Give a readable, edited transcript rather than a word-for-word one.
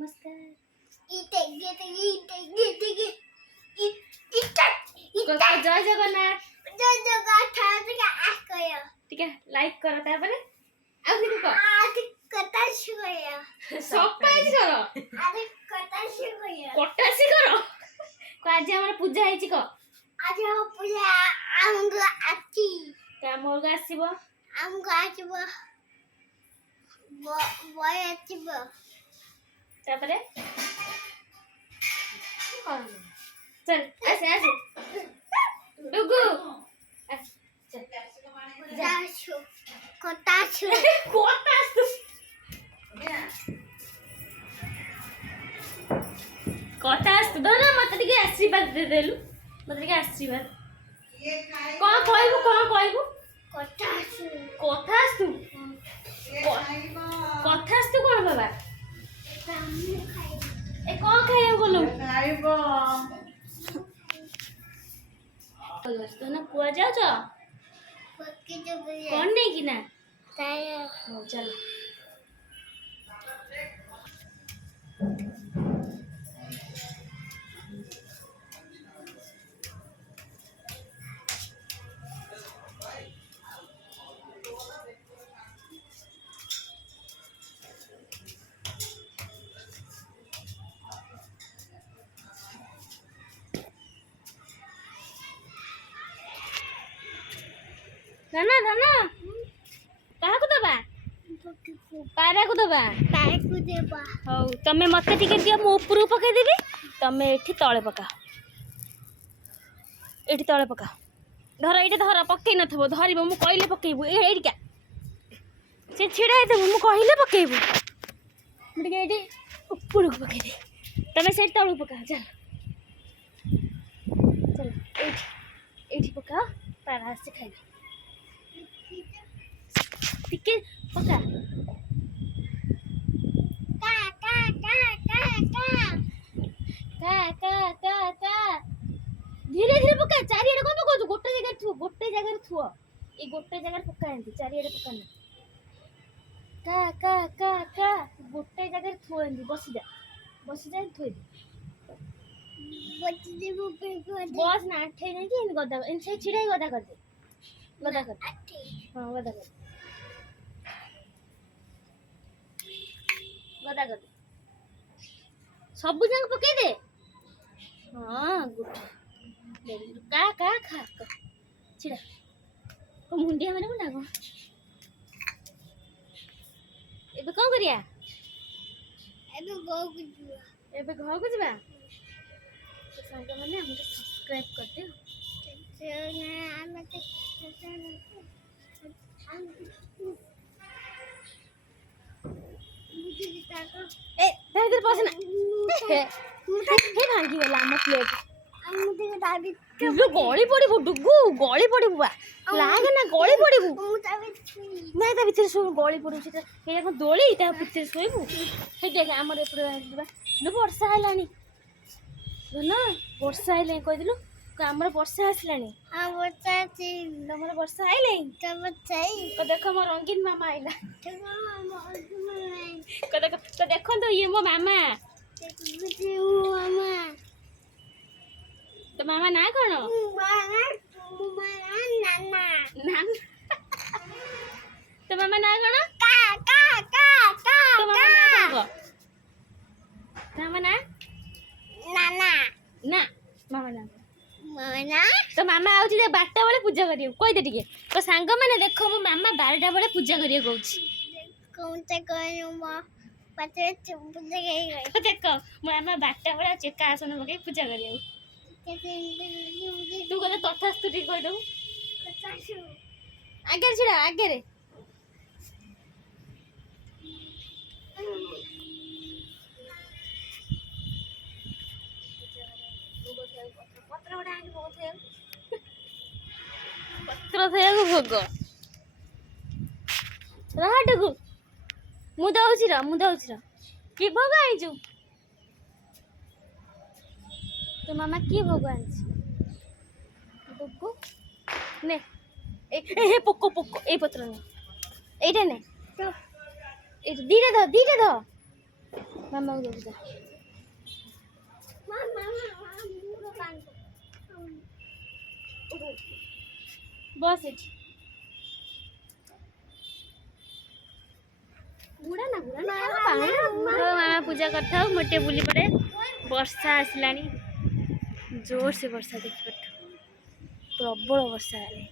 নমস্কার। জয় জগন্নাথ। ठीक है लाइक करो तापर आ फिर को कटा शिकया सब पाइज करो अरे कटा शिकया कोटासी करो को आज हमर पूजा हेची को आज हम पूजा आमगो आची ता मोर गा आसीबो आमगो आचबो बय आचबो तापर चल ऐसे ऐसे डुगु चल जाशो कटाशो कोटासु कोटासु दोना मत टिके आशीर्वाद दे देलु मत टिके आशीर्वाद कोन कहबो कटाशो कोठासु कोठासु कोन बाबा सामने खाई ए कोन खाइयो बोलो खाइबो दोस्तों ना कुआ जाओ जो पक्की जो बुझे कौन नहीं की ना ताया हो चलो धना धना कहा को दबा पारा को दबा ताया को देबा हो तमे मते टिके दिया मो ऊपर पके देबी तमे एठी तळे पका एठी तळे पका धर एठी धर पके नथबो धरिबो मु कहिले पकेबो एठी का से छिड़ाई देबो मु कहिले पकेबो मु टिके एठी ऊपर पके दे तमे से तळे पका चल चल एठी एठी पका पारा से खाई टिके पका का का का का का का का का का धीरे धीरे पका चारियाडे कोन पकाउ गोटे जगह थुओ ए गोटे जगह पका एंती चारियाडे पका ना का का का का गोटे जगह थुओ एंती बसी जा थोई दे बच देबो पे को बस ना ठे नहीं कि गदा इन से छिड़ाई गदा कर दे गदा कर अठी हां गदा कर गदा कर सब जंग पके दे हां गुड का का खा छिड़ा को मुंडिया मारे ना को एबे कोन करिया एबे गो गुजुआ एबे घर को जबा तो संग माने हमके सब्सक्राइब कर दे चलना आमते चलना मुझे ताको ए इधर पास ना हे भांगी वाला हम प्लेट मुझे दादी डुगु गली पड़िबो डुगु गली पड़िबो बा लागे ना गली पड़िबो मुझे नहीं ता भीतर सो गली पड़ू सेटा हेया को दोली ता भीतर सोइबो हे देख हमर एपरे दिबा लो वर्षा हलानी ना वर्षा आइले कह दिलु हमर वर्षा आसलानी हां बताती तमर वर्षा आइले तब बताई को देखो मोर रंगीन मामा आइला तब को देखो तो ये मो मामा मुझे मामा तो मामा ना कोन मामा नाना नाम तो मामा ना कोन का का का का तो मामा ना कोन मामा ना नाना ना मामा ना माना तो मामा आउची दे 12टा बेले पूजा करियो कहि दे टिके तो सांग माने देखो मो मामा 12टा बेले पूजा करियो कहूची कौन से कहूं मां पते पूजा गई तो देखो मो मामा 12टा बेले चेका आसन बके पूजा करियो कैसे मुझे तू कहले तथास्तु टी कहि दऊ कचाशु आगे छिड़ा आगे रे पत्र उडा आनी बहुत है पत्र थया को भोग राडगु मु दउची रा की भोग आइजु तो मामा की भोग आनछि भोग ने ए पोको ए पत्र ने एटा ने ए दीटा द ମାମା କୁ ଦବୁ ଯା। ବସ ଏଠି। ମାମା ପୂଜା କରିଥାଉ ମୋଟେ ବୁଲି ପड़े। ବର୍ଷା ଆସିଲାଣି ଜୋर से ବର୍ଷା ଦେଖିପାରୁଥିବ ପ୍ରବଳ ବର୍ଷା ହେଲେ।